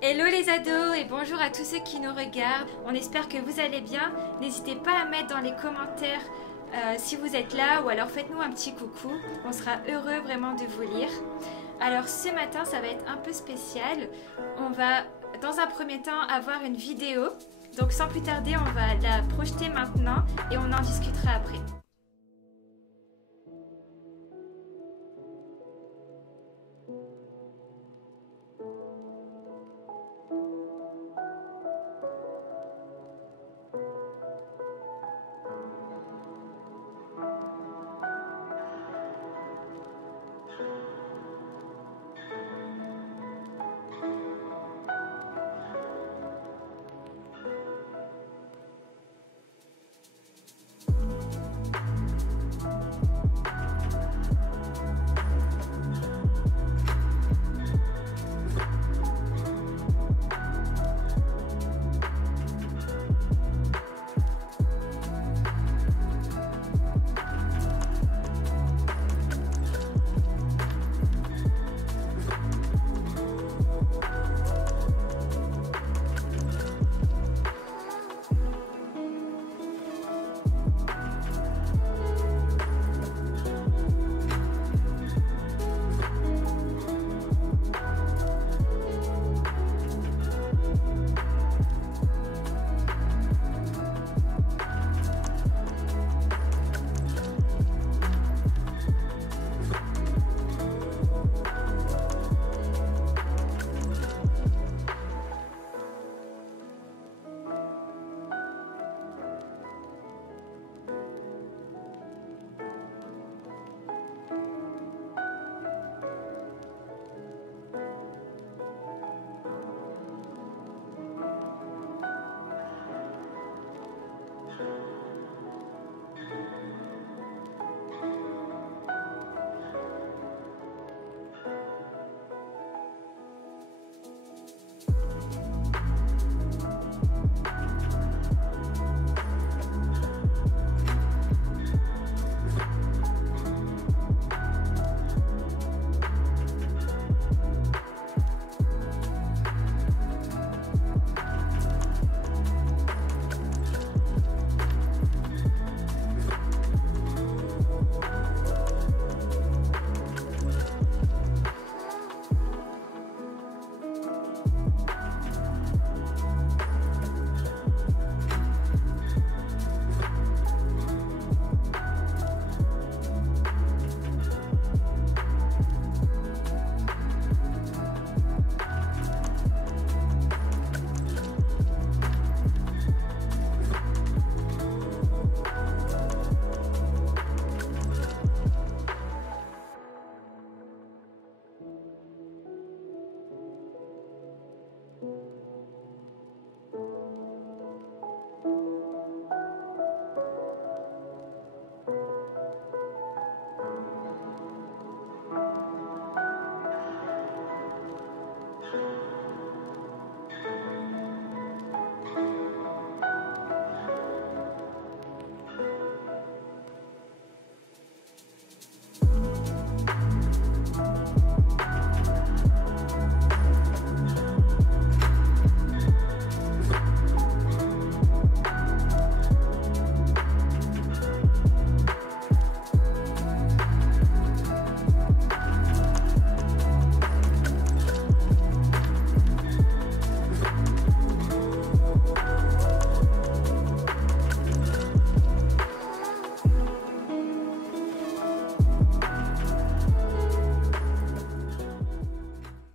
Hello les ados et bonjour à tous ceux qui nous regardent. On espère que vous allez bien. N'hésitez pas à mettre dans les commentaires si vous êtes là ou alors faites-nous un petit coucou. On sera heureux vraiment de vous lire. Alors ce matin ça va être un peu spécial. On va dans un premier temps avoir une vidéo. Donc sans plus tarder on va la projeter maintenant et on en discutera après.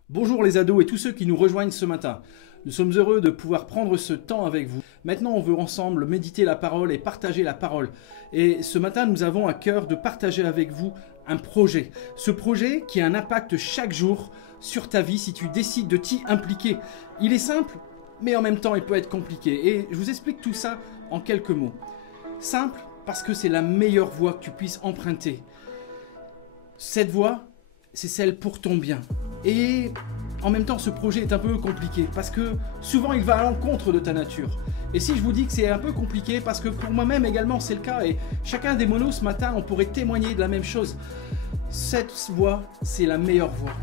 Bonjour les ados et tous ceux qui nous rejoignent ce matin. Nous sommes heureux de pouvoir prendre ce temps avec vous. Maintenant, on veut ensemble méditer la parole et partager la parole. Et ce matin, nous avons à cœur de partager avec vous un projet. Ce projet qui a un impact chaque jour sur ta vie si tu décides de t'y impliquer. Il est simple, mais en même temps, il peut être compliqué. Et je vous explique tout ça en quelques mots. Simple parce que c'est la meilleure voie que tu puisses emprunter. Cette voie, c'est celle pour ton bien. Et en même temps, ce projet est un peu compliqué parce que souvent, il va à l'encontre de ta nature. Et si je vous dis que c'est un peu compliqué, parce que pour moi-même également, c'est le cas. Et chacun des monos, ce matin, on pourrait témoigner de la même chose. Cette voie, c'est la meilleure voie.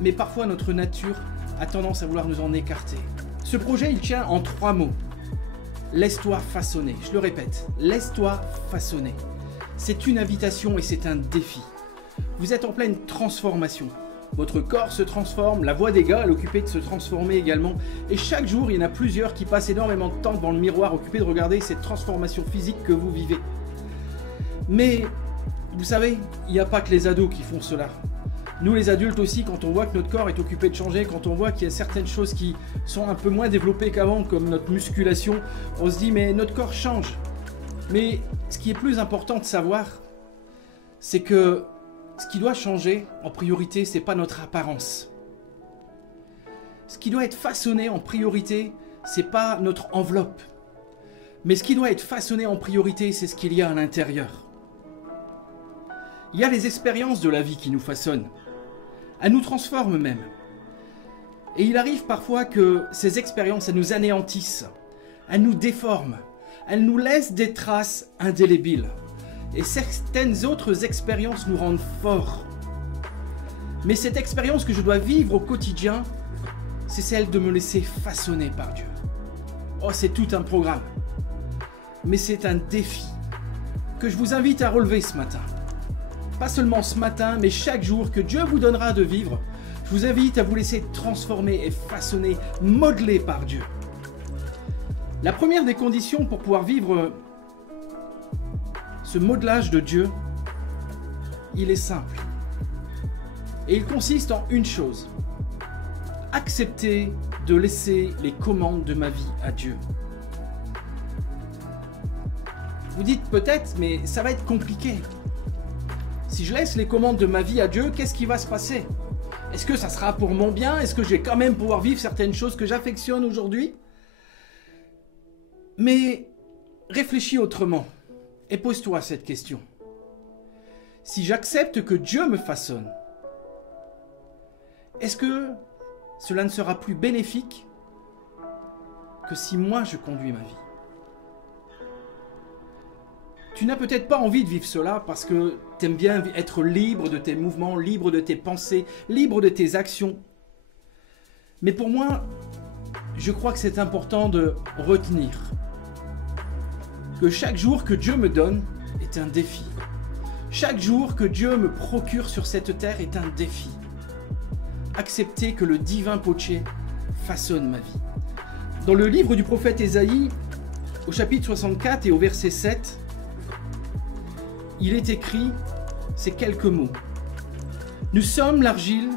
Mais parfois, notre nature a tendance à vouloir nous en écarter. Ce projet, il tient en 3 mots. Laisse-toi façonner. Je le répète, laisse-toi façonner. C'est une invitation et c'est un défi. Vous êtes en pleine transformation. Votre corps se transforme, la voix des gars est occupée de se transformer également. Et chaque jour, il y en a plusieurs qui passent énormément de temps devant le miroir, occupés de regarder cette transformation physique que vous vivez. Mais, vous savez, il n'y a pas que les ados qui font cela. Nous les adultes aussi, quand on voit que notre corps est occupé de changer, quand on voit qu'il y a certaines choses qui sont un peu moins développées qu'avant, comme notre musculation, on se dit mais notre corps change. Mais ce qui est plus important de savoir, c'est que ce qui doit changer, en priorité, c'est pas notre apparence. Ce qui doit être façonné en priorité, c'est pas notre enveloppe. Mais ce qui doit être façonné en priorité, c'est ce qu'il y a à l'intérieur. Il y a les expériences de la vie qui nous façonnent. Elles nous transforment même. Et il arrive parfois que ces expériences, elles nous anéantissent. Elles nous déforment. Elles nous laissent des traces indélébiles. Et certaines autres expériences nous rendent forts. Mais cette expérience que je dois vivre au quotidien, c'est celle de me laisser façonner par Dieu. Oh, c'est tout un programme. Mais c'est un défi que je vous invite à relever ce matin. Pas seulement ce matin, mais chaque jour que Dieu vous donnera de vivre, je vous invite à vous laisser transformer et façonner, modeler par Dieu. La première des conditions pour pouvoir vivre ce modelage de Dieu, il est simple. Et il consiste en une chose. Accepter de laisser les commandes de ma vie à Dieu. Vous dites peut-être, mais ça va être compliqué. Si je laisse les commandes de ma vie à Dieu, qu'est-ce qui va se passer? Est-ce que ça sera pour mon bien? Est-ce que je vais quand même pouvoir vivre certaines choses que j'affectionne aujourd'hui? Mais réfléchis autrement et pose-toi cette question. Si j'accepte que Dieu me façonne, est-ce que cela ne sera plus bénéfique que si moi je conduis ma vie? Tu n'as peut-être pas envie de vivre cela parce que tu aimes bien être libre de tes mouvements, libre de tes pensées, libre de tes actions. Mais pour moi, je crois que c'est important de retenir que chaque jour que Dieu me donne est un défi. Chaque jour que Dieu me procure sur cette terre est un défi. Accepter que le divin potier façonne ma vie. Dans le livre du prophète Ésaïe, au chapitre 64 et au verset 7, il est écrit ces quelques mots. Nous sommes l'argile,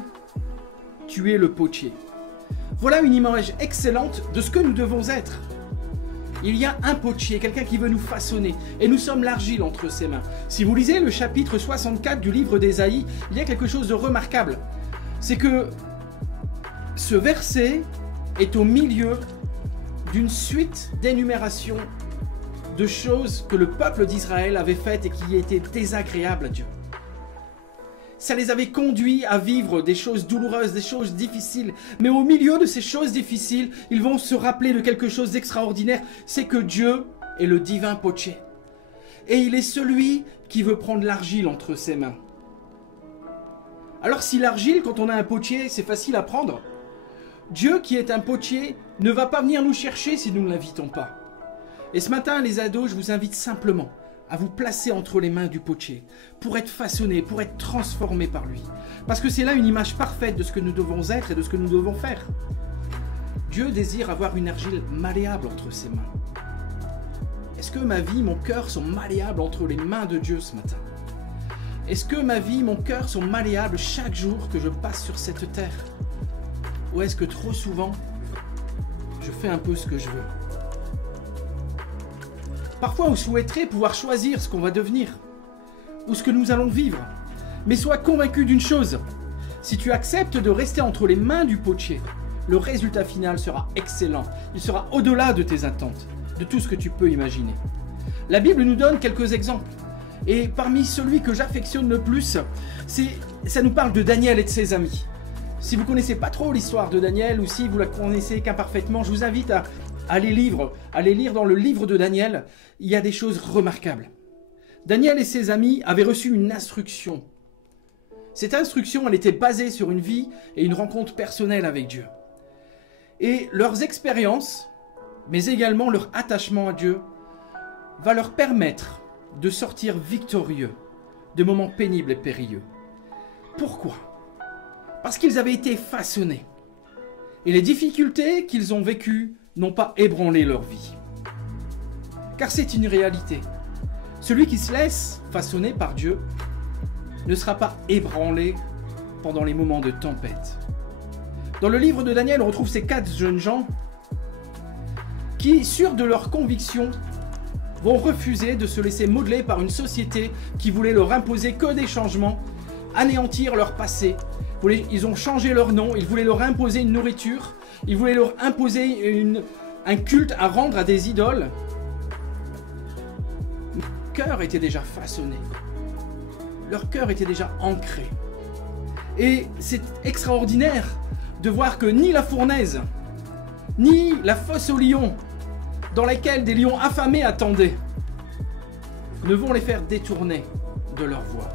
tu es le potier. Voilà une image excellente de ce que nous devons être. Il y a un potier, quelqu'un qui veut nous façonner, et nous sommes l'argile entre ses mains. Si vous lisez le chapitre 64 du livre d'Ésaïe, il y a quelque chose de remarquable. C'est que ce verset est au milieu d'une suite d'énumérations de choses que le peuple d'Israël avait faites et qui étaient désagréables à Dieu. Ça les avait conduits à vivre des choses douloureuses, des choses difficiles. Mais au milieu de ces choses difficiles, ils vont se rappeler de quelque chose d'extraordinaire. C'est que Dieu est le divin potier. Et il est celui qui veut prendre l'argile entre ses mains. Alors si l'argile, quand on a un potier, c'est facile à prendre, Dieu qui est un potier ne va pas venir nous chercher si nous ne l'invitons pas. Et ce matin, les ados, je vous invite simplement à vous placer entre les mains du potier pour être façonné, pour être transformé par lui. Parce que c'est là une image parfaite de ce que nous devons être et de ce que nous devons faire. Dieu désire avoir une argile malléable entre ses mains. Est-ce que ma vie, mon cœur sont malléables entre les mains de Dieu ce matin? Est-ce que ma vie, mon cœur sont malléables chaque jour que je passe sur cette terre? Ou est-ce que trop souvent, je fais un peu ce que je veux? Parfois, on souhaiterait pouvoir choisir ce qu'on va devenir ou ce que nous allons vivre. Mais sois convaincu d'une chose, si tu acceptes de rester entre les mains du potier, le résultat final sera excellent. Il sera au-delà de tes attentes, de tout ce que tu peux imaginer. La Bible nous donne quelques exemples. Et parmi celui que j'affectionne le plus, ça nous parle de Daniel et de ses amis. Si vous ne connaissez pas trop l'histoire de Daniel ou si vous la connaissez qu'imparfaitement, je vous invite à aller lire dans le livre de Daniel. Il y a des choses remarquables. Daniel et ses amis avaient reçu une instruction. Cette instruction, elle était basée sur une vie et une rencontre personnelle avec Dieu. Et leurs expériences, mais également leur attachement à Dieu, va leur permettre de sortir victorieux de moments pénibles et périlleux. Pourquoi? Parce qu'ils avaient été façonnés. Et les difficultés qu'ils ont vécues n'ont pas ébranlé leur vie. Car c'est une réalité. Celui qui se laisse façonner par Dieu ne sera pas ébranlé pendant les moments de tempête. Dans le livre de Daniel, on retrouve ces 4 jeunes gens qui, sûrs de leurs convictions, vont refuser de se laisser modeler par une société qui voulait leur imposer que des changements, anéantir leur passé. Ils ont changé leur nom, ils voulaient leur imposer une nourriture, ils voulaient leur imposer un culte à rendre à des idoles. Leur cœur était déjà façonné, leur cœur était déjà ancré. Et c'est extraordinaire de voir que ni la fournaise, ni la fosse aux lions, dans laquelle des lions affamés attendaient, ne vont les faire détourner de leur voie.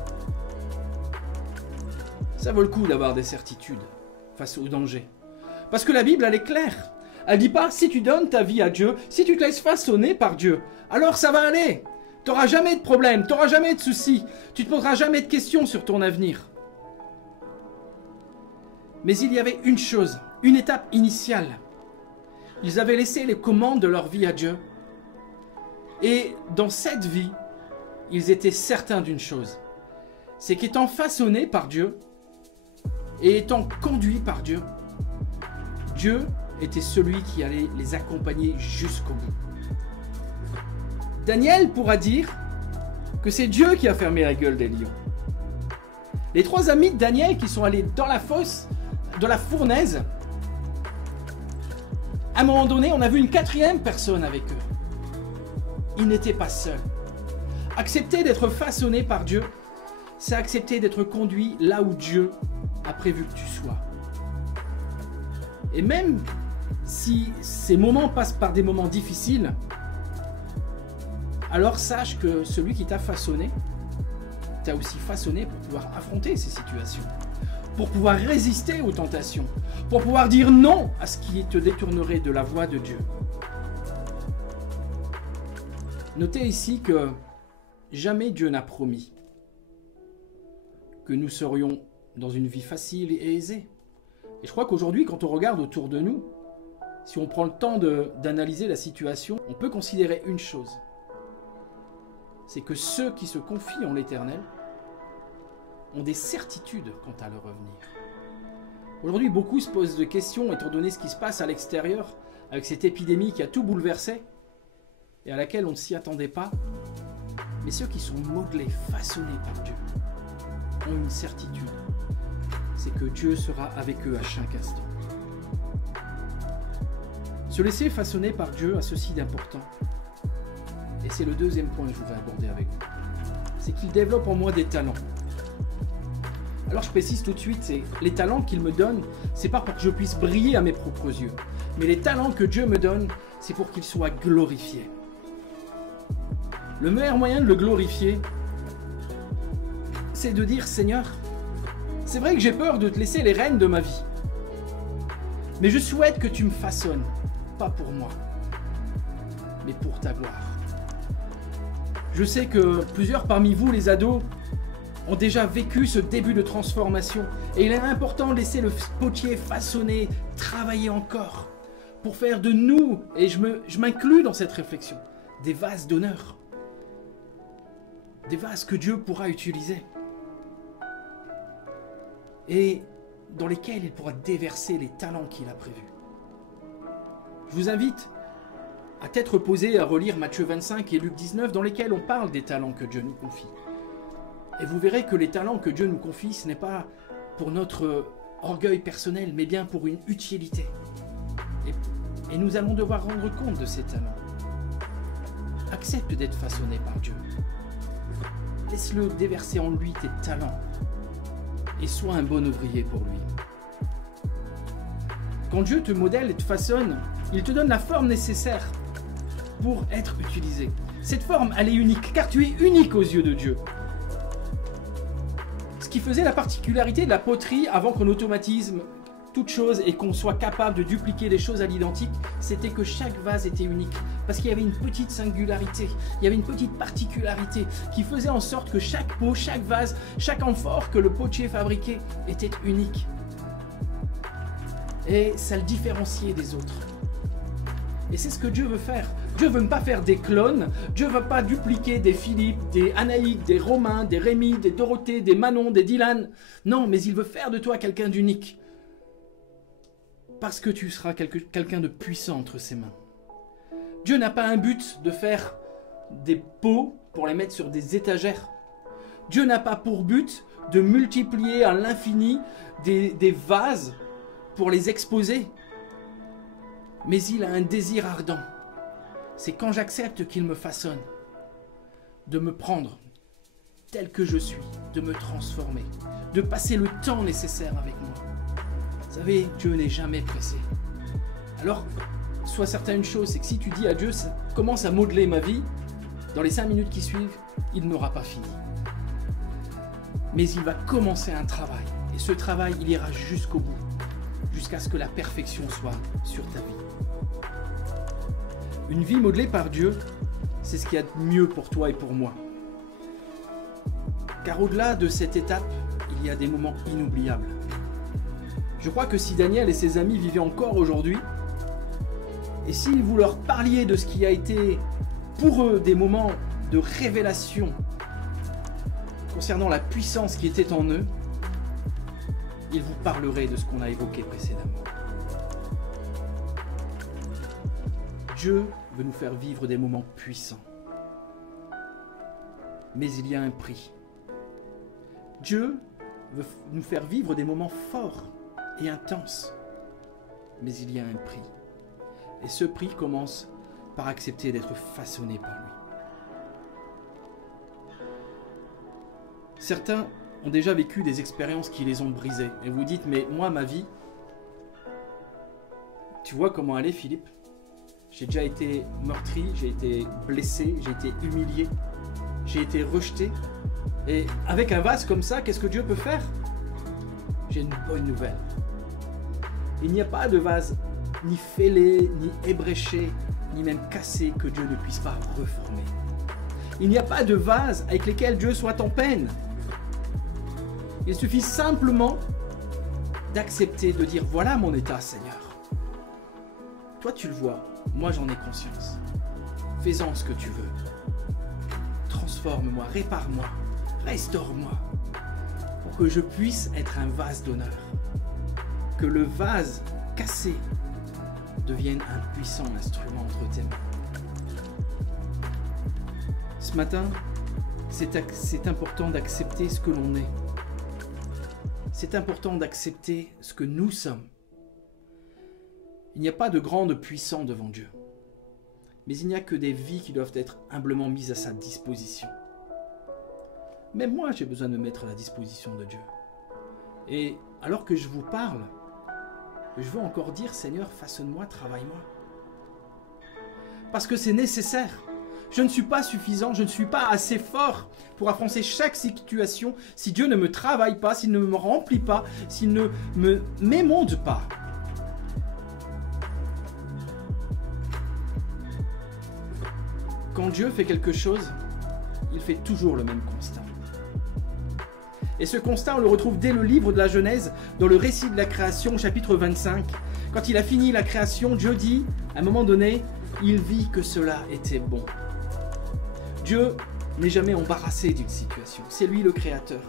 Ça vaut le coup d'avoir des certitudes face au danger. Parce que la Bible, elle est claire. Elle dit pas, si tu donnes ta vie à Dieu, si tu te laisses façonner par Dieu, alors ça va aller. Tu n'auras jamais de problème, tu n'auras jamais de soucis, tu ne te poseras jamais de questions sur ton avenir. Mais il y avait une chose, une étape initiale. Ils avaient laissé les commandes de leur vie à Dieu. Et dans cette vie, ils étaient certains d'une chose. C'est qu'étant façonnés par Dieu et étant conduits par Dieu, Dieu était celui qui allait les accompagner jusqu'au bout. Daniel pourra dire que c'est Dieu qui a fermé la gueule des lions. Les 3 amis de Daniel qui sont allés dans la fosse, dans la fournaise, à un moment donné, on a vu une 4e personne avec eux. Ils n'étaient pas seuls. Accepter d'être façonné par Dieu, c'est accepter d'être conduit là où Dieu a prévu que tu sois. Et même si ces moments passent par des moments difficiles, alors sache que celui qui t'a façonné, t'a aussi façonné pour pouvoir affronter ces situations, pour pouvoir résister aux tentations, pour pouvoir dire non à ce qui te détournerait de la voie de Dieu. Notez ici que jamais Dieu n'a promis que nous serions dans une vie facile et aisée. Et je crois qu'aujourd'hui, quand on regarde autour de nous, si on prend le temps d'analyser la situation, on peut considérer une chose. C'est que ceux qui se confient en l'Éternel ont des certitudes quant à leur revenir. Aujourd'hui, beaucoup se posent des questions étant donné ce qui se passe à l'extérieur, avec cette épidémie qui a tout bouleversé et à laquelle on ne s'y attendait pas. Mais ceux qui sont modelés, façonnés par Dieu, ont une certitude. C'est que Dieu sera avec eux à chaque instant. Se laisser façonner par Dieu a ceci d'important. Et c'est le 2e point que je voudrais aborder avec vous. C'est qu'il développe en moi des talents. Alors je précise tout de suite, c'est les talents qu'il me donne, c'est pas pour que je puisse briller à mes propres yeux. Mais les talents que Dieu me donne, c'est pour qu'ils soient glorifiés. Le meilleur moyen de le glorifier, c'est de dire, Seigneur, c'est vrai que j'ai peur de te laisser les rênes de ma vie. Mais je souhaite que tu me façonnes, pas pour moi, mais pour ta gloire. Je sais que plusieurs parmi vous, les ados, ont déjà vécu ce début de transformation. Et il est important de laisser le potier façonner, travailler encore, pour faire de nous, et je m'inclus dans cette réflexion, des vases d'honneur. Des vases que Dieu pourra utiliser. Et dans lesquels il pourra déverser les talents qu'il a prévus. Je vous invite à tête reposée à relire Matthieu 25 et Luc 19, dans lesquels on parle des talents que Dieu nous confie. Et vous verrez que les talents que Dieu nous confie, ce n'est pas pour notre orgueil personnel, mais bien pour une utilité. Et nous allons devoir rendre compte de ces talents. Accepte d'être façonné par Dieu. Laisse-le déverser en lui tes talents. Et sois un bon ouvrier pour lui. Quand Dieu te modèle et te façonne, il te donne la forme nécessaire pour être utilisé. Cette forme, elle est unique, car tu es unique aux yeux de Dieu. Ce qui faisait la particularité de la poterie avant qu'on automatise toute chose et qu'on soit capable de dupliquer les choses à l'identique, c'était que chaque vase était unique. Parce qu'il y avait une petite singularité, il y avait une petite particularité qui faisait en sorte que chaque pot, chaque vase, chaque amphore que le potier fabriquait était unique. Et ça le différenciait des autres. Et c'est ce que Dieu veut faire. Dieu ne veut pas faire des clones, Dieu ne veut pas dupliquer des Philippe, des Anaïk, des Romain, des Rémi, des Dorothée, des Manon, des Dylan. Non, mais il veut faire de toi quelqu'un d'unique. Parce que tu seras quelqu'un de puissant entre ses mains. Dieu n'a pas un but de faire des pots pour les mettre sur des étagères. Dieu n'a pas pour but de multiplier à l'infini des vases pour les exposer. Mais il a un désir ardent. C'est quand j'accepte qu'il me façonne, de me prendre tel que je suis, de me transformer, de passer le temps nécessaire avec moi. Vous savez, Dieu n'est jamais pressé. Alors, sois certain une chose, c'est que si tu dis à Dieu, commence à modeler ma vie, dans les 5 minutes qui suivent, il n'aura pas fini. Mais il va commencer un travail. Et ce travail, il ira jusqu'au bout, jusqu'à ce que la perfection soit sur ta vie. Une vie modelée par Dieu, c'est ce qu'il y a de mieux pour toi et pour moi. Car au-delà de cette étape, il y a des moments inoubliables. Je crois que si Daniel et ses amis vivaient encore aujourd'hui, et si vous leur parliez de ce qui a été pour eux des moments de révélation concernant la puissance qui était en eux, ils vous parleraient de ce qu'on a évoqué précédemment. Dieu veut nous faire vivre des moments puissants. Mais il y a un prix. Dieu veut nous faire vivre des moments forts et intenses. Mais il y a un prix. Et ce prix commence par accepter d'être façonné par lui. Certains ont déjà vécu des expériences qui les ont brisés. Et vous dites, mais moi, ma vie, tu vois comment elle est, Philippe ? J'ai déjà été meurtri, j'ai été blessé, j'ai été humilié, j'ai été rejeté. Et avec un vase comme ça, qu'est-ce que Dieu peut faire? J'ai une bonne nouvelle. Il n'y a pas de vase ni fêlé, ni ébréché, ni même cassé que Dieu ne puisse pas reformer. Il n'y a pas de vase avec lesquels Dieu soit en peine. Il suffit simplement d'accepter, de dire, voilà mon état, Seigneur. Toi, tu le vois. Moi, j'en ai conscience. Fais-en ce que tu veux. Transforme-moi, répare-moi, restaure-moi, pour que je puisse être un vase d'honneur. Que le vase cassé devienne un puissant instrument entre tes mains. Ce matin, c'est important d'accepter ce que l'on est. C'est important d'accepter ce que nous sommes. Il n'y a pas de grande puissance devant Dieu. Mais il n'y a que des vies qui doivent être humblement mises à sa disposition. Même moi, j'ai besoin de me mettre à la disposition de Dieu. Et alors que je vous parle, je veux encore dire, Seigneur, façonne-moi, travaille-moi. Parce que c'est nécessaire. Je ne suis pas suffisant, je ne suis pas assez fort pour affronter chaque situation si Dieu ne me travaille pas, s'il ne me remplit pas, s'il ne m'émonde pas. Quand Dieu fait quelque chose, il fait toujours le même constat. Et ce constat, on le retrouve dès le livre de la Genèse, dans le récit de la création, chapitre 25. Quand il a fini la création, Dieu dit, à un moment donné, il vit que cela était bon. Dieu n'est jamais embarrassé d'une situation. C'est lui le créateur.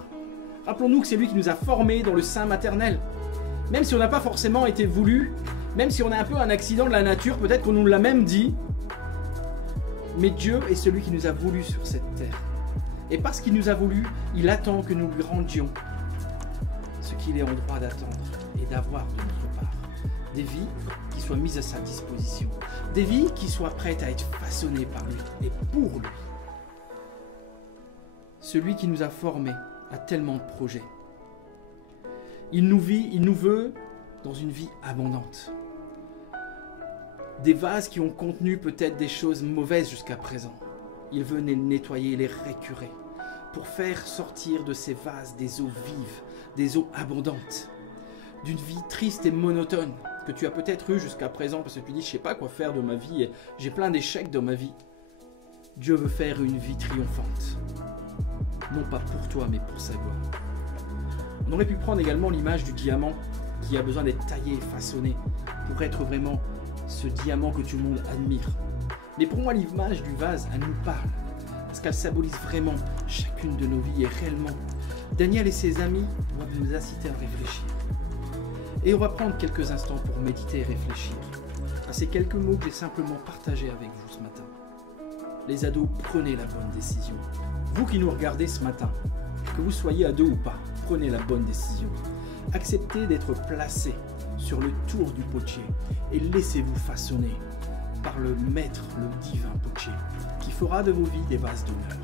Rappelons-nous que c'est lui qui nous a formés dans le sein maternel. Même si on n'a pas forcément été voulu, même si on a un peu un accident de la nature, peut-être qu'on nous l'a même dit, mais Dieu est celui qui nous a voulu sur cette terre. Et parce qu'il nous a voulu, il attend que nous lui rendions ce qu'il est en droit d'attendre et d'avoir de notre part. Des vies qui soient mises à sa disposition. Des vies qui soient prêtes à être façonnées par lui et pour lui. Celui qui nous a formés a tellement de projets. Il nous veut dans une vie abondante. Des vases qui ont contenu peut-être des choses mauvaises jusqu'à présent. Il veut les nettoyer, les récurer, pour faire sortir de ces vases des eaux vives, des eaux abondantes. d'une vie triste et monotone que tu as peut-être eu jusqu'à présent parce que tu dis, je sais pas quoi faire de ma vie et j'ai plein d'échecs dans ma vie. Dieu veut faire une vie triomphante. Non pas pour toi, mais pour sa gloire. On aurait pu prendre également l'image du diamant qui a besoin d'être taillé et façonné pour être vraiment ce diamant que tout le monde admire. Mais pour moi, l'image du vase, elle nous parle parce qu'elle symbolise vraiment chacune de nos vies et réellement. Daniel et ses amis doivent nous inciter à réfléchir. Et on va prendre quelques instants pour méditer et réfléchir à ces quelques mots que j'ai simplement partagés avec vous ce matin. Les ados, prenez la bonne décision. Vous qui nous regardez ce matin, que vous soyez ado ou pas, prenez la bonne décision. Acceptez d'être placé sur le tour du potier et laissez-vous façonner par le maître, le divin potier, qui fera de vos vies des vases d'honneur.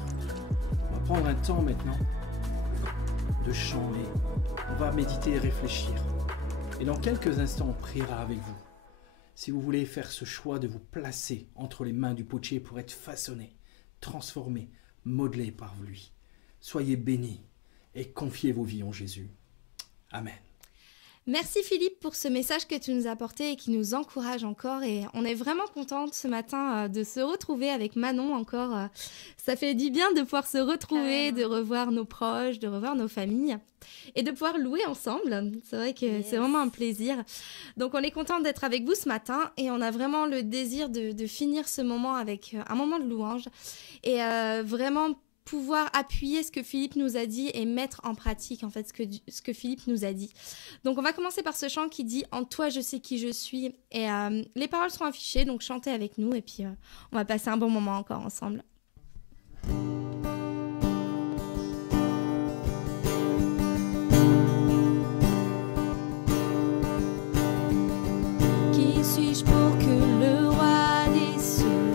On va prendre un temps maintenant de chant et on va méditer et réfléchir. Et dans quelques instants, on priera avec vous. Si vous voulez faire ce choix de vous placer entre les mains du potier pour être façonné, transformé, modelé par lui, soyez bénis et confiez vos vies en Jésus. Amen. Merci Philippe pour ce message que tu nous as apporté et qui nous encourage encore. Et on est vraiment contente ce matin de se retrouver avec Manon encore. Ça fait du bien de pouvoir se retrouver, de revoir nos proches, de revoir nos familles et de pouvoir louer ensemble. C'est vrai que c'est vraiment un plaisir. Donc on est contente d'être avec vous ce matin et on a vraiment le désir de finir ce moment avec un moment de louange et vraiment pouvoir appuyer ce que Philippe nous a dit et mettre en pratique en fait ce que Philippe nous a dit. Donc on va commencer par ce chant qui dit « En toi je sais qui je suis » et les paroles seront affichées, donc chantez avec nous et puis on va passer un bon moment encore ensemble. Qui suis-je pour que le roi des cieux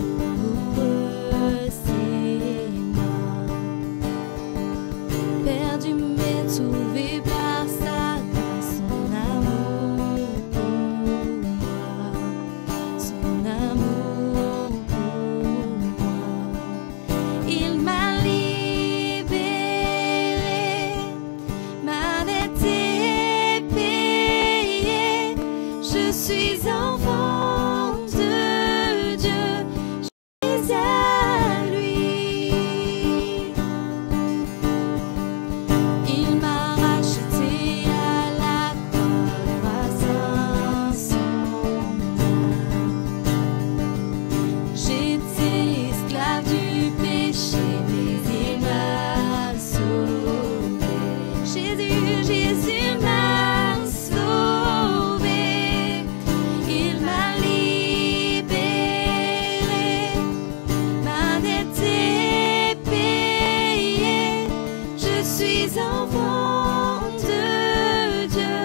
perdu mais trouvé par sa grâce, son amour pour moi, son amour pour moi. Il m'a libéré, ma dette est payée, je suis enfant de Dieu, je suis à lui. Il m'a racheté à la croix grâce à son âme. J'étais esclave du péché, mais il m'a sauvé. Jésus m'a sauvé. Il m'a libéré, ma dette est payée. Je suis enfant de Dieu,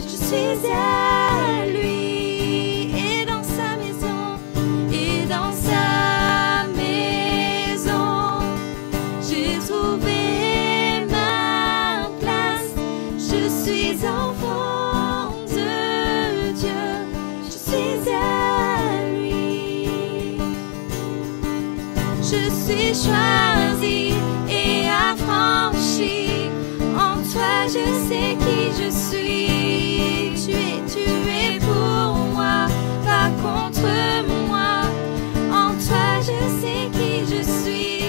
je suis à lui et dans sa maison, j'ai trouvé ma place. Je suis enfant de Dieu, je suis à lui. Je suis choisie et affranchie. En toi je sais qui je suis. Tu es pour moi, pas contre moi. En toi je sais qui je suis.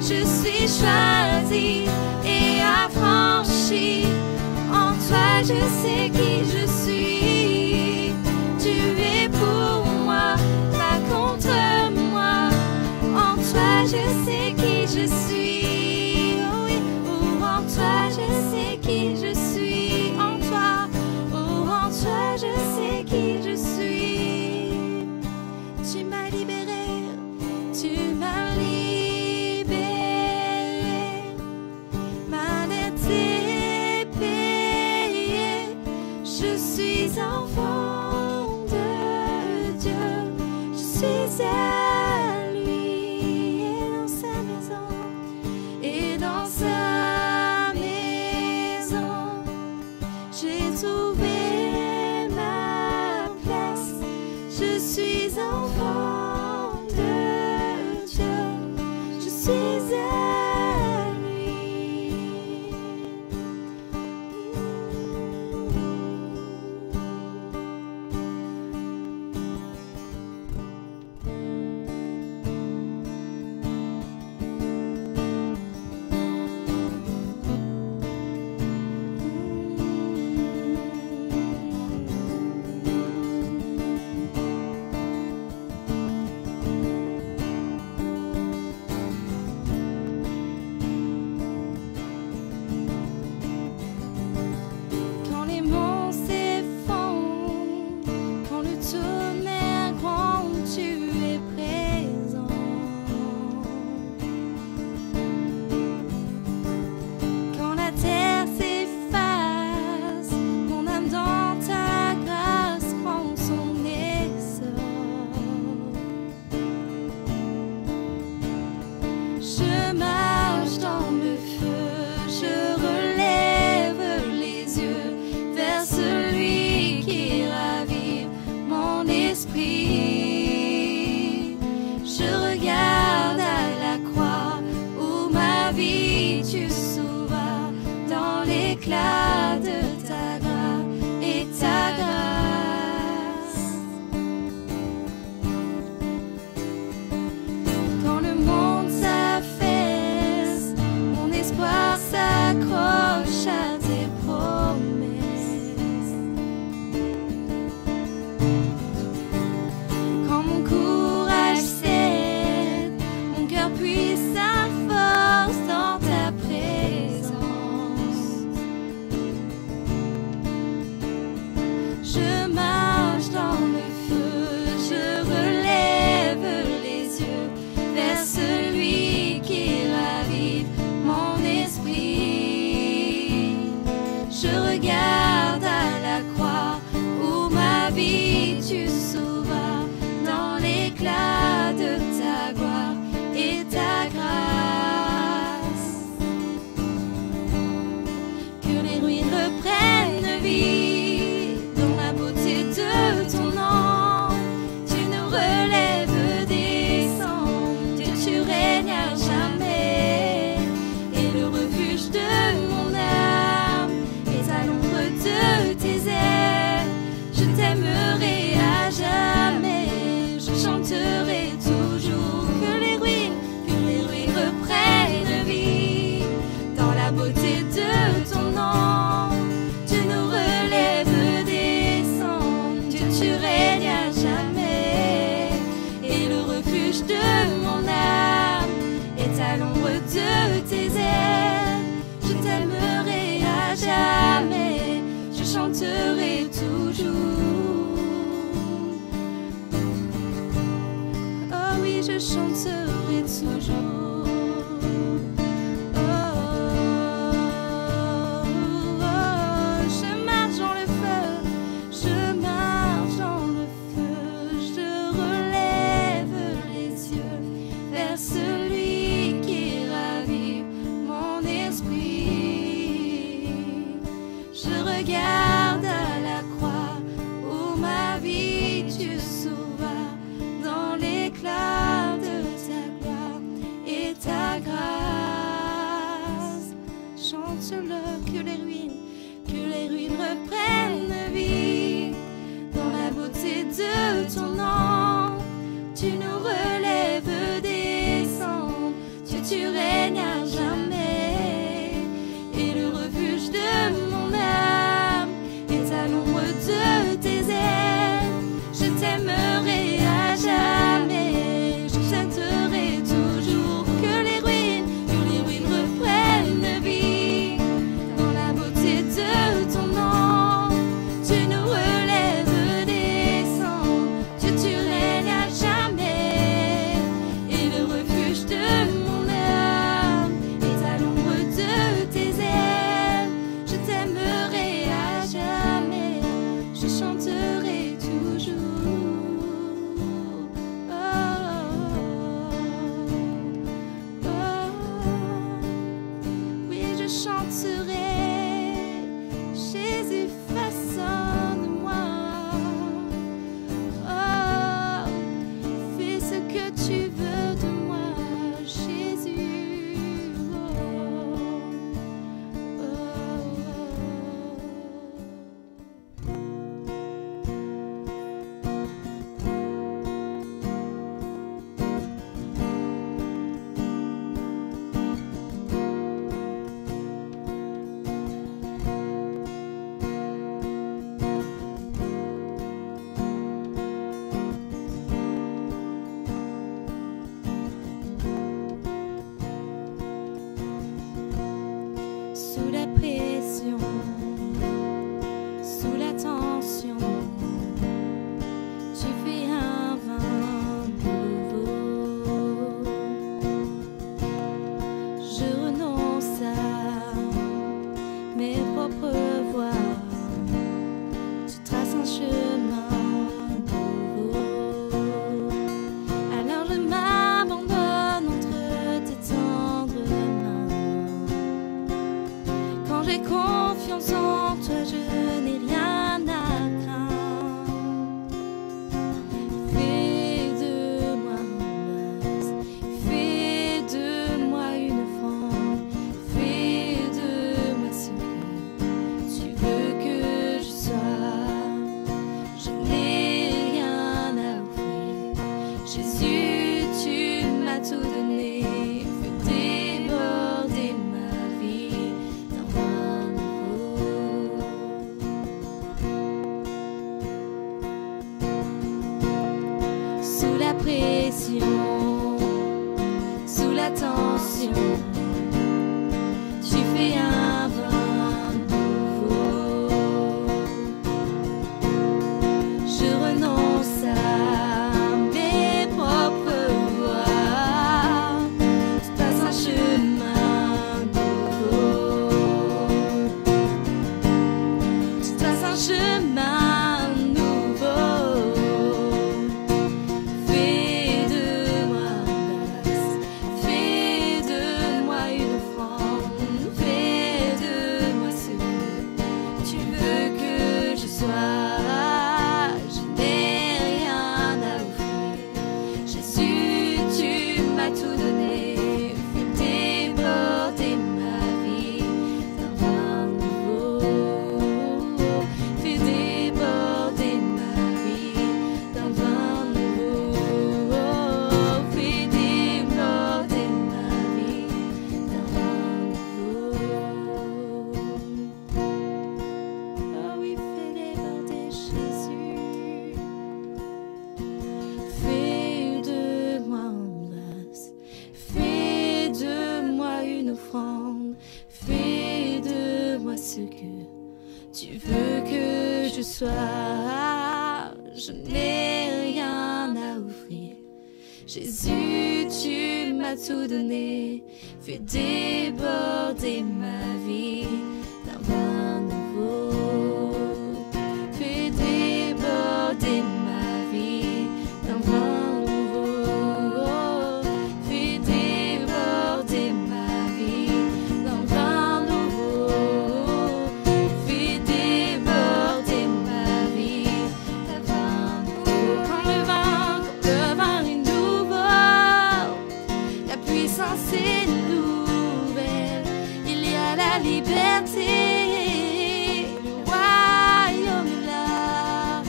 Je suis choisie et affranchie. En toi je sais qui je suis. Tu es pour moi, pas contre moi. En toi je sais qui je suis. Oh oui, oh, en toi je sais qui je suis. En toi, oh, en toi je sais qui je suis. Tu m'as libéré, tu m'as libéré. Ma dette est payée. Je suis enfant de Dieu. Je suis à lui et dans sa maison, j'ai trouvé ma place. Je suis enfant de Dieu, je suis à lui. Je marche dans le feu, je relève les yeux vers celui qui ravive mon esprit. Je regarde à la croix où ma vie tu sauvas dans l'éclat de ta grâce et ta grâce. Quand le monde s'affaisse, mon espoir s'accroche à tes promesses. Quand mon courage cède, mon cœur puise sa force dans ta présence. Je marche dans le feu, je relève les yeux vers celui qui ravive mon esprit. Je regarde à la croix où ma vie tu sauvas dans l'éclat de ta gloire et ta grâce. Que les ruines reprennent vie dans la beauté de ton nom. Tu nous relèves des cendres, tu règnes à jamais. Et le refuge de mon âme est à l'ombre de tes ailes. Je t'aimerai à jamais, je chanterai toujours. Que les ruines reprennent vie dans la beauté de ton nom. Tu nous relèves des cendres, tu règnes à jamais. Et le refuge de mon âme est à l'ombre de tes ailes. Je t'aimerai à jamais, je chanterai toujours. Oh oui, je chanterai toujours. Oh, je marche dans le feu, je marche dans le feu, je relève les yeux vers celui qui ravive mon esprit. Je regarde à la croix où ma vie tu sauvas dans l'éclat de ta gloire et ta grâce. Chante-le, que les ruines reprennent vie dans la beauté de ton nom. Tu nous relèves des cendres, tu règnes à jamais. Et le refuge de mon âme est à l'ombre de tes ailes. Je t'aimerai à jamais, je chanterai toujours. Que les ruines reprennent vie pression, sous la tension, tu fais un vent nouveau. Je renonce à mes propres voies, tu passes un chemin nouveau. Tu traces un chemin nouveau. Fais de moi basse, fais de moi une offrande, fais de moi ce que tu veux que je sois. Je n'ai rien à offrir. Jésus, tu m'as tout donné. Fais déborder ma vie d'un vin nouveau. Fais déborder ma vie d'un vin nouveau. Fais déborder ma vie d'un vin nouveau. Oh oui, fais déborder Jésus. Fais de moi un vase, fais de moi une offrande, fais de moi ce que tu veux que je sois. Je n'ai rien à offrir. Jésus, tu m'as tout donné. Fais déborder ma vie d'un vin nouveau. Fais déborder ma vie d'un vin nouveau. Fais déborder ma vie d'un vin nouveau. Fais déborder ma vie d'un vin nouveau. Quand le vin est nouveau, la puissance est nouvelle. Il y a la liberté. Le royaume est là.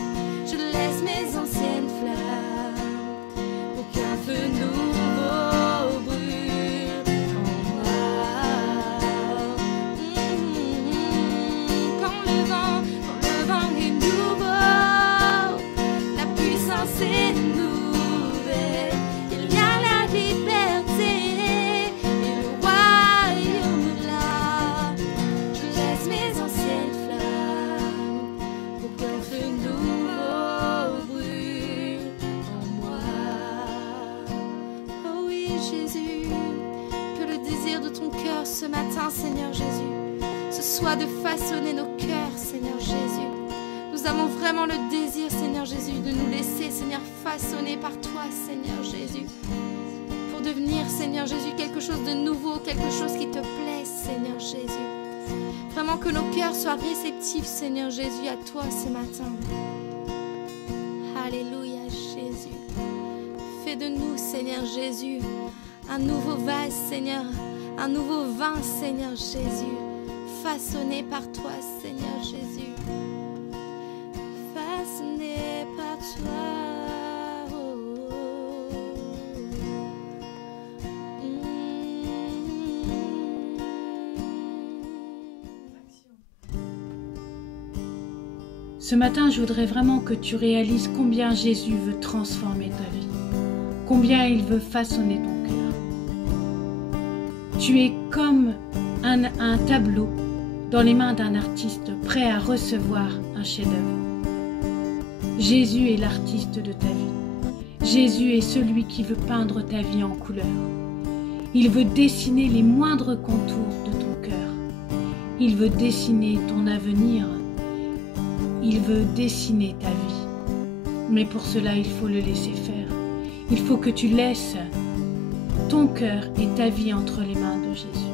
Je laisse mes anciennes flammes pour qu'un feu nouveau brûle en moi. Quand le vent est nouveau, la puissance est nouvelle. Il y a la liberté et le royaume est là. Je laisse mes anciennes flammes pour qu'un feu nouveau brûle en moi. Oh oui, Jésus, que le désir de ton cœur ce matin, Seigneur Jésus, ce soit de façonner nos cœurs, Seigneur Jésus. Nous avons vraiment le désir, Seigneur Jésus, de nous laisser, Seigneur, façonner par toi, Seigneur Jésus, pour devenir, Seigneur Jésus, quelque chose de nouveau, quelque chose qui te plaît, Seigneur Jésus. Vraiment que nos cœurs soient réceptifs, Seigneur Jésus, à toi ce matin. Alléluia, Jésus. Fais de nous, Seigneur Jésus, un nouveau vase, Seigneur, un nouveau vin, Seigneur Jésus, façonné par toi, Seigneur Jésus. Façonné par toi. Ce matin, je voudrais vraiment que tu réalises combien Jésus veut transformer ta vie, combien il veut façonner ton cœur. Tu es comme un tableau dans les mains d'un artiste prêt à recevoir un chef-d'œuvre. Jésus est l'artiste de ta vie. Jésus est celui qui veut peindre ta vie en couleur. Il veut dessiner les moindres contours de ton cœur. Il veut dessiner ton avenir. Il veut dessiner ta vie. Mais pour cela, il faut le laisser faire. Il faut que tu laisses ton cœur et ta vie entre les mains de Jésus.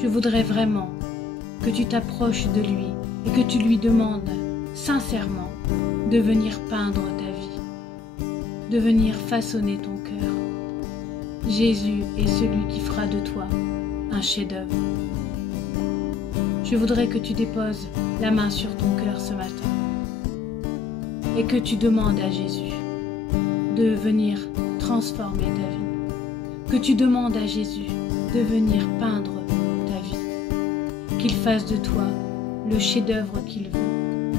Je voudrais vraiment que tu t'approches de lui et que tu lui demandes sincèrement de venir peindre ta vie, de venir façonner ton cœur. Jésus est celui qui fera de toi un chef-d'œuvre. Je voudrais que tu déposes la main sur ton cœur ce matin et que tu demandes à Jésus de venir transformer ta vie, que tu demandes à Jésus de venir peindre ta vie, qu'il fasse de toi le chef-d'œuvre qu'il veut,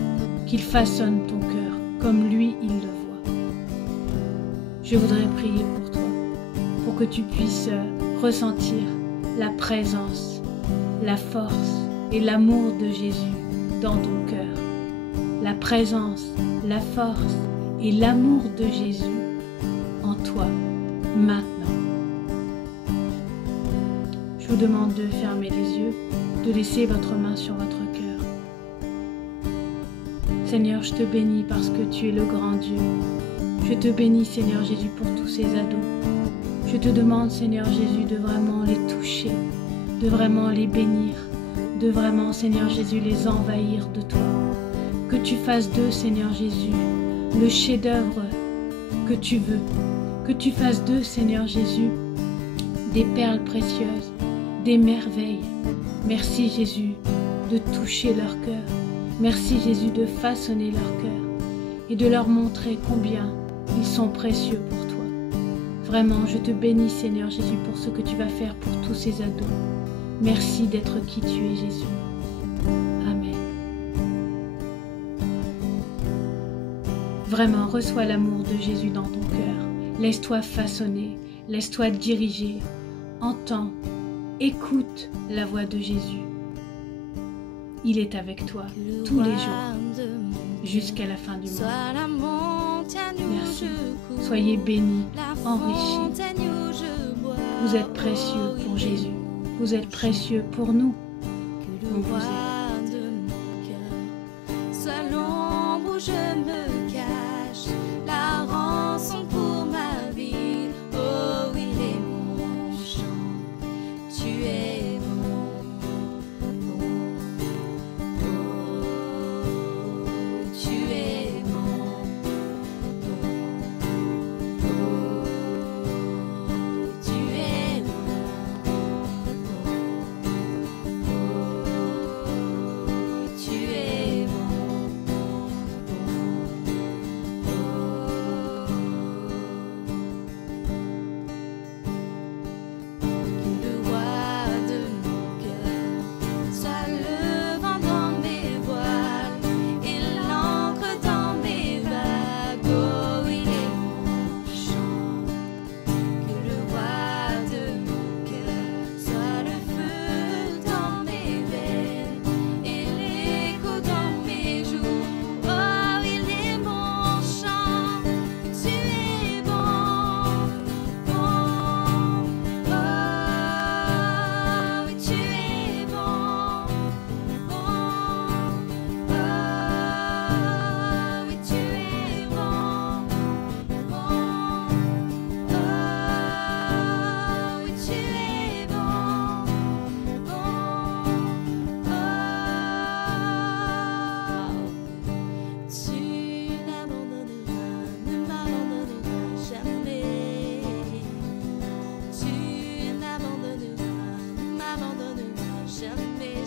qu'il façonne ton cœur comme lui il le voit. je voudrais prier pour toi, pour que tu puisses ressentir la présence, la force et l'amour de Jésus dans ton cœur. La présence, la force et l'amour de Jésus en toi, maintenant. Je vous demande de fermer les yeux, de laisser votre main sur votre cœur. Seigneur, je te bénis parce que tu es le grand Dieu. Je te bénis, Seigneur Jésus, pour tous ces ados. Je te demande, Seigneur Jésus, de vraiment les toucher, de vraiment les bénir, de vraiment, Seigneur Jésus, les envahir de toi. Que tu fasses d'eux, Seigneur Jésus, le chef-d'œuvre que tu veux. Que tu fasses d'eux, Seigneur Jésus, des perles précieuses, des merveilles. Merci Jésus de toucher leur cœur. Merci Jésus de façonner leur cœur et de leur montrer combien ils sont précieux pour toi. Vraiment, je te bénis Seigneur Jésus pour ce que tu vas faire pour tous ces ados. Merci d'être qui tu es Jésus. Amen. Vraiment, reçois l'amour de Jésus dans ton cœur. Laisse-toi façonner, laisse-toi diriger. Entends, écoute la voix de Jésus. Il est avec toi tous les jours, jusqu'à la fin du monde. Merci. Soyez bénis, enrichis. Vous êtes précieux pour Jésus. Vous êtes précieux pour nous. On vous aime. Sois l'ombre où je me cache, la rançon pour ma vie. Oh, il est mon chant. Tu es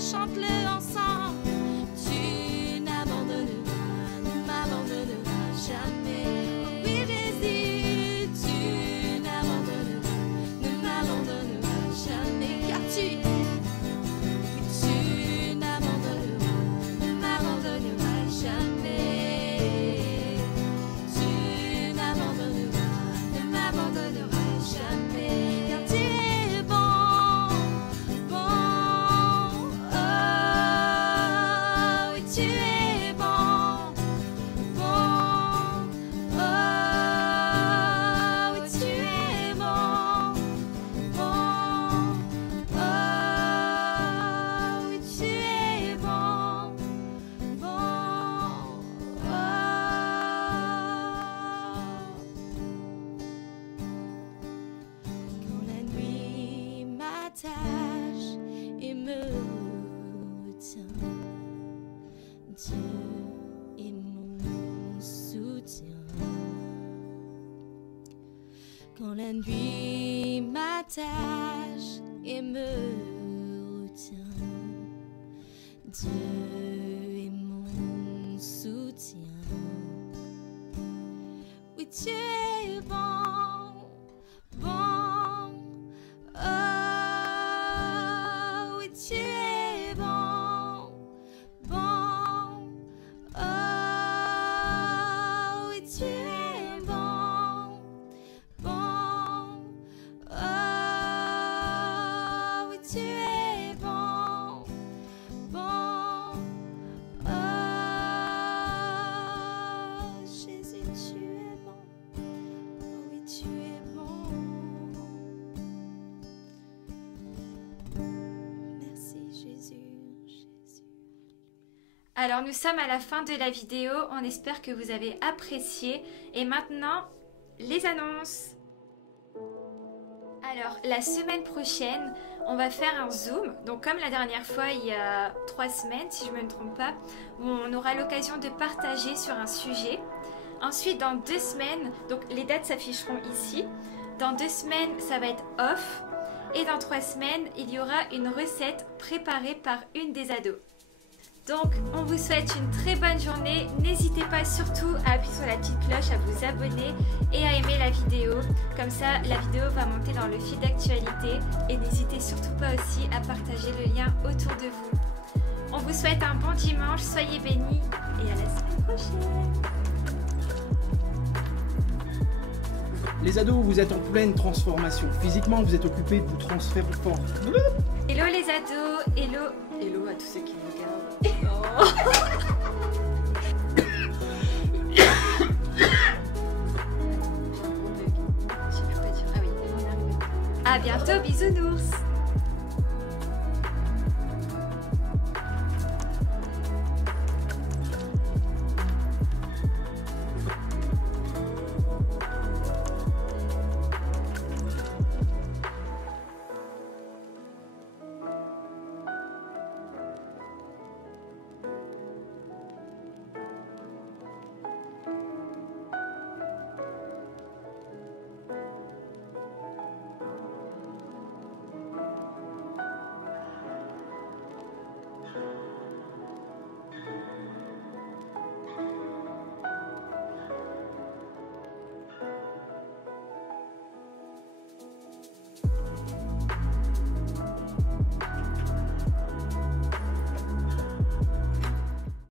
chante-le ensemble. Tu n'abandonneras, ne m'abandonneras jamais. Oui Jésus, tu n'abandonneras, ne m'abandonneras jamais. Car tu n'abandonneras, ne m'abandonneras jamais. Tu n'abandonneras, ne m'abandonneras jamais. Car tu es bon, bon. Oh, oui, tu es bon, bon. Oh, oui, tu es bon, bon. Oh, oui, tu es bon, bon. Quand la nuit m'attache et me retient, Dieu est mon soutien. Quand la nuit m'attache et me retient, Dieu est mon soutien. Oui, tu es bon, bon. Oh, oui, tu es bon, bon. Oh, oui, tu es bon, Alors nous sommes à la fin de la vidéo, on espère que vous avez apprécié. Et maintenant, les annonces. Alors la semaine prochaine, on va faire un Zoom. Donc comme la dernière fois, il y a 3 semaines, si je ne me trompe pas, où on aura l'occasion de partager sur un sujet. Ensuite, dans 2 semaines, donc les dates s'afficheront ici. Dans 2 semaines, ça va être off. Et dans 3 semaines, il y aura une recette préparée par une des ados. Donc, on vous souhaite une très bonne journée. N'hésitez pas surtout à appuyer sur la petite cloche, à vous abonner et à aimer la vidéo. Comme ça, la vidéo va monter dans le fil d'actualité. Et n'hésitez surtout pas aussi à partager le lien autour de vous. On vous souhaite un bon dimanche, soyez bénis et à la semaine prochaine. Les ados, vous êtes en pleine transformation. Physiquement, vous êtes occupés de vous transférer fort. Hello les ados, hello. Hello à tous ceux qui nous regardent. À bientôt, bisounours.